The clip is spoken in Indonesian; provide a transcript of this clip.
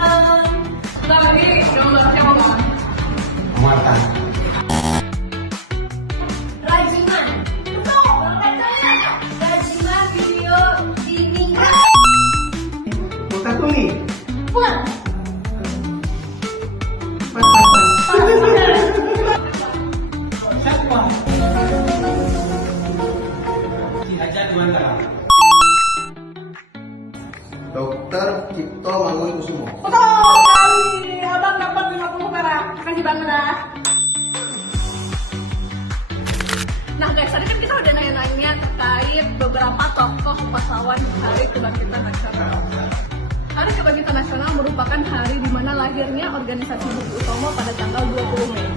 Tadi gambar siapa Mama? Muatan. Rajiman. Betul, Rajiman video diningkat. Muatan tuli. Puan. Siapa? Si Hajat Mantara. Dokter Cipto Mangunkusumo. Betul sekali. Abang dapat 50 perak. Makasih banget dah. Nah guys, tadi kan kita udah nanya-nanya terkait beberapa tokoh pahlawan Hari Kebangkitan Nasional. Hari Kebangkitan Nasional merupakan hari di mana lahirnya organisasi Budi Utomo pada tanggal 20 Mei.